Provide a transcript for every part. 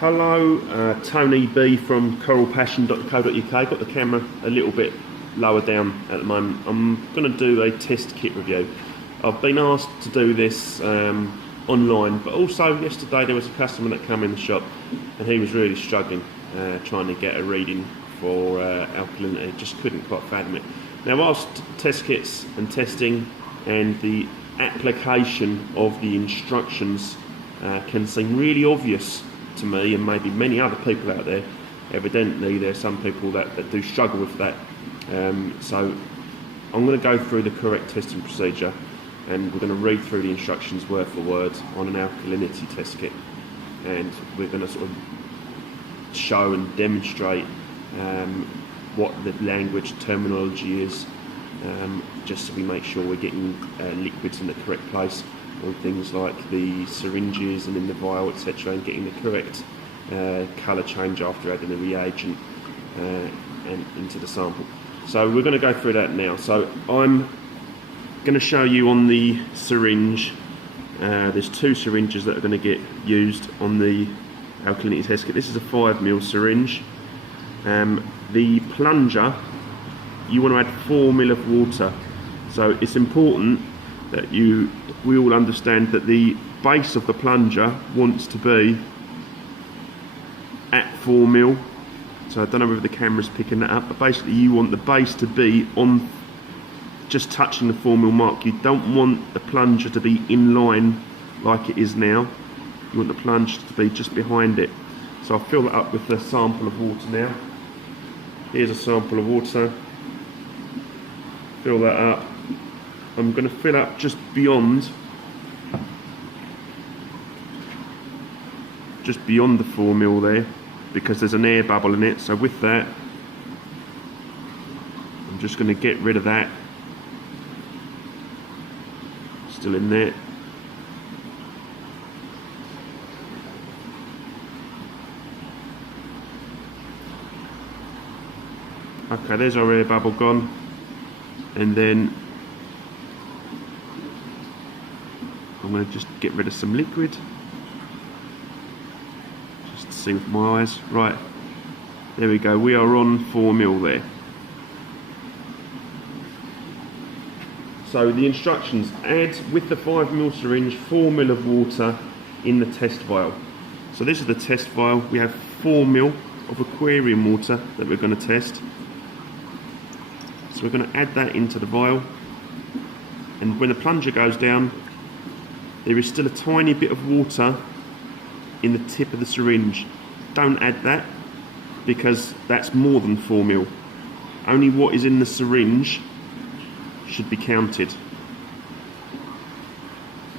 Hello, Tony B from coralpassion.co.uk. Got the camera a little bit lower down at the moment. I'm going to do a test kit review. I've been asked to do this online, but also yesterday there was a customer that came in the shop and he was really struggling trying to get a reading for alkalinity. Just couldn't quite fathom it. Now, whilst test kits and testing and the application of the instructions can seem really obvious to me and maybe many other people out there, evidently there's some people that do struggle with that. So I'm going to go through the correct testing procedure and we're going to read through the instructions word for word on an alkalinity test kit, and we're going to sort of show and demonstrate what the language terminology is, just so we make sure we're getting liquids in the correct place on things like the syringes and in the vial, etc., and getting the correct colour change after adding the reagent and into the sample. So we're going to go through that now. So I'm going to show you on the syringe. There's two syringes that are going to get used on the alkalinity test kit. This is a 5ml syringe. The plunger, you want to add 4 ml of water. So it's important that we all understand that the base of the plunger wants to be at 4 ml. So I don't know whether the camera's picking that up, but basically you want the base to be on just touching the 4 ml mark. You don't want the plunger to be in line like it is now. You want the plunger to be just behind it. So I'll fill that up with a sample of water now. Here's a sample of water. Fill that up. I'm going to fill up just beyond the 4 ml there, because there's an air bubble in it. So with that, I'm just going to get rid of that. Still in there. Okay, there's our air bubble gone. And then I'm going to just get rid of some liquid, just to see with my eyes. Right, there we go, we are on 4 ml there. So the instructions: add with the 5 ml syringe 4 ml of water in the test vial. So this is the test vial. We have 4 ml of aquarium water that we're going to test. So we're going to add that into the vial, and when the plunger goes down, there is still a tiny bit of water in the tip of the syringe. Don't add that, because that's more than 4 ml. Only what is in the syringe should be counted.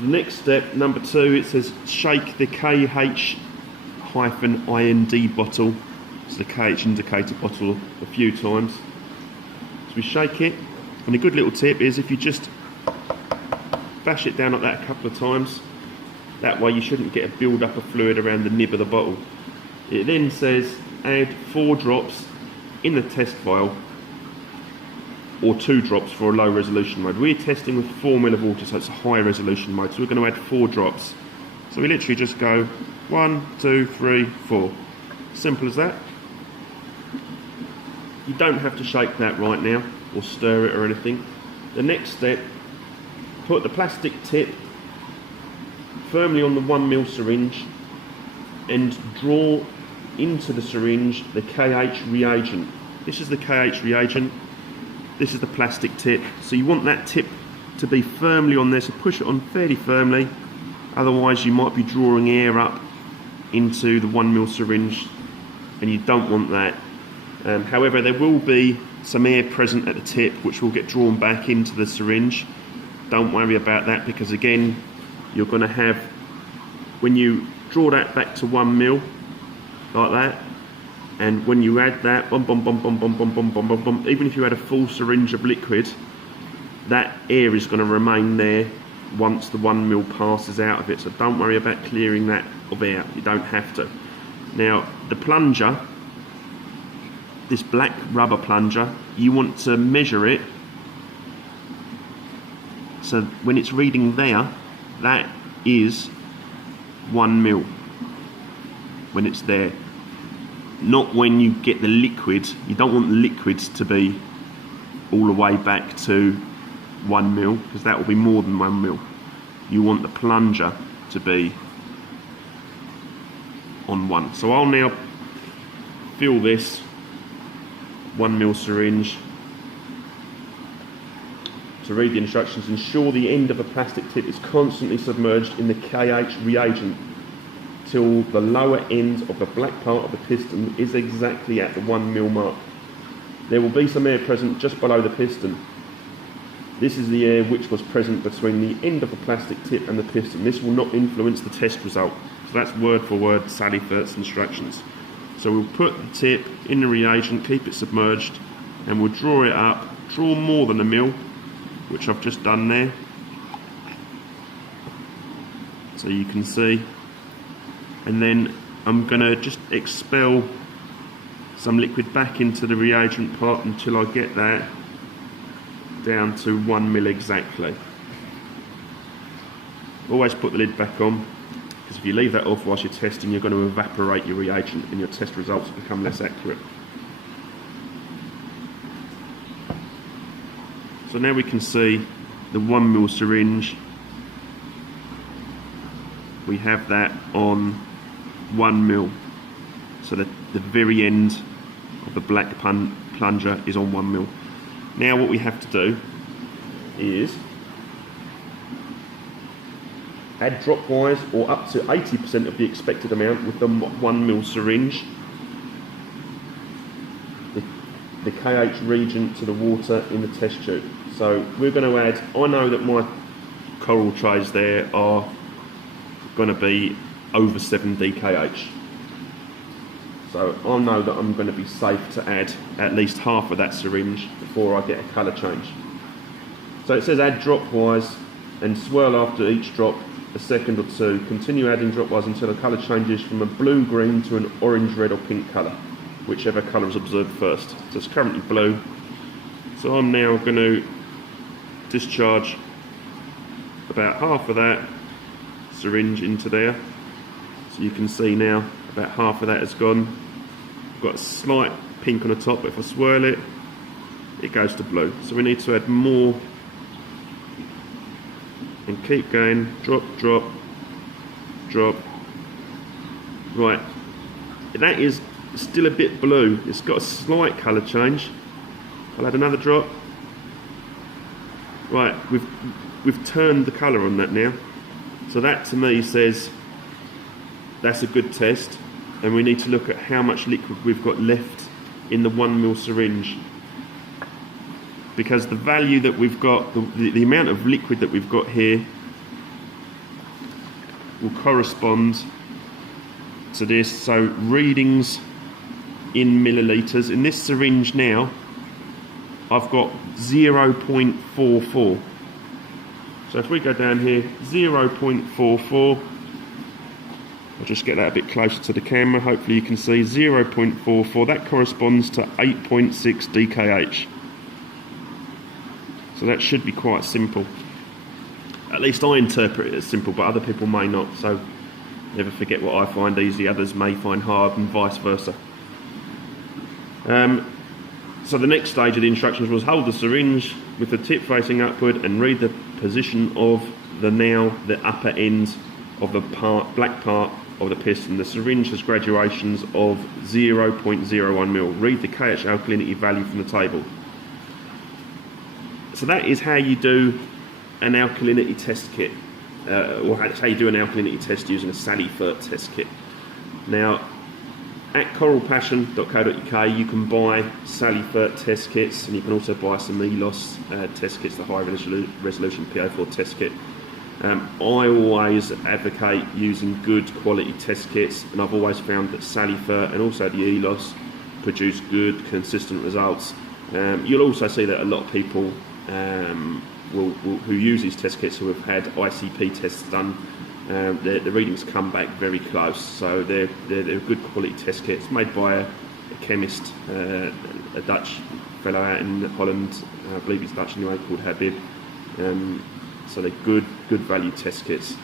The next step, number 2, it says shake the KH-IND bottle, it's the KH indicator bottle, a few times. So we shake it, and a good little tip is if you just bash it down like that a couple of times, that way you shouldn't get a build up of fluid around the nib of the bottle. It then says add 4 drops in the test vial, or 2 drops for a low resolution mode. We're testing with 4 ml of water, so it's a high resolution mode, so we're going to add 4 drops. So we literally just go 1, 2, 3, 4. Simple as that. You don't have to shake that right now or stir it or anything. The next step, put the plastic tip firmly on the 1 ml syringe and draw into the syringe the KH reagent. This is the KH reagent, this is the plastic tip. So you want that tip to be firmly on there, so push it on fairly firmly, otherwise you might be drawing air up into the 1 ml syringe and you don't want that. However, there will be some air present at the tip which will get drawn back into the syringe. Don't worry about that, because again, you're going to have, when you draw that back to 1 ml like that, and when you add that, bum, bum, bum, bum, bum, bum, bum, bum, bum, bum, even if you had a full syringe of liquid, that air is going to remain there once the 1 ml passes out of it. So don't worry about clearing that of air, you don't have to. Now, the plunger, this black rubber plunger, you want to measure it, so when it's reading there, that is 1 ml. when it's there. Not when you get the liquid. You don't want the liquids to be all the way back to 1 mil, because that will be more than 1 mil. You want the plunger to be on 1. So I'll now fill this 1 mil syringe. To read the instructions, ensure the end of a plastic tip is constantly submerged in the KH reagent till the lower end of the black part of the piston is exactly at the 1 mil mark. There will be some air present just below the piston. This is the air which was present between the end of the plastic tip and the piston. This will not influence the test result. So that's word for word Sally Firth's instructions. So we'll put the tip in the reagent, keep it submerged, and we'll draw it up, draw more than 1 mil, which I've just done there. So you can see. And then I'm going to just expel some liquid back into the reagent pot until I get that down to 1 mil exactly. Always put the lid back on, because if you leave that off whilst you're testing, you're going to evaporate your reagent and your test results become less accurate. So now we can see the 1 mil syringe. We have that on 1 mil. So the very end of the black plunger is on 1 mil. Now what we have to do is add dropwise or up to 80% of the expected amount with the 1 mil syringe, the KH reagent to the water in the test tube. So we're going to add, I know that my coral trays there are going to be over 7 DKH. So I know that I'm going to be safe to add at least half of that syringe before I get a colour change. So it says add dropwise and swirl after each drop a second or two. Continue adding dropwise until the colour changes from a blue-green to an orange, red or pink colour, whichever colour is observed first. So it's currently blue. So I'm now going to discharge about half of that syringe into there. So you can see now about half of that has gone. I've got a slight pink on the top, but if I swirl it, it goes to blue. So we need to add more and keep going. Drop, drop, drop. Right, that is still a bit blue. It's got a slight colour change. I'll add another drop. Right, we've turned the colour on that now. So that to me says that's a good test, and we need to look at how much liquid we've got left in the 1 mil syringe, because the value that we've got, the amount of liquid that we've got here will correspond to this. So readings in millilitres. In this syringe now, I've got 0.44. So if we go down here, 0.44, I'll just get that a bit closer to the camera, hopefully you can see 0.44, that corresponds to 8.6 DKH. So that should be quite simple. At least I interpret it as simple, but other people may not, so never forget what I find easy, others may find hard, and vice versa. So the next stage of the instructions was hold the syringe with the tip facing upward and read the position of the upper end of the black part of the piston. The syringe has graduations of 0.01 mil. Read the KH alkalinity value from the table. So that is how you do an alkalinity test kit, or that's how you do an alkalinity test using a Sally Firth test kit. Now, at coralpassion.co.uk you can buy Sally Firth test kits, and you can also buy some ELOS test kits, the high resolution PO4 test kit. I always advocate using good quality test kits, and I've always found that Sally Firth and also the ELOS produce good, consistent results. You'll also see that a lot of people who use these test kits, who have had ICP tests done, the readings come back very close. So they're good quality test kits made by a chemist, a Dutch fellow out in Holland, I believe he's Dutch anyway, called Habib. So they're good value test kits,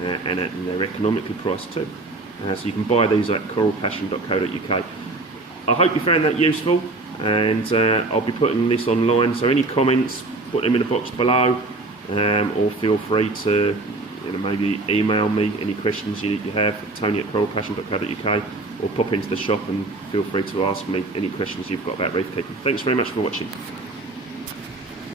and they're economically priced too. So you can buy these at coralpassion.co.uk. I hope you found that useful, and I'll be putting this online, so any comments, put them in the box below, or feel free to maybe email me any questions you have, tony@coralpassion.co.uk, or pop into the shop and feel free to ask me any questions you've got about reef keeping. Thanks very much for watching.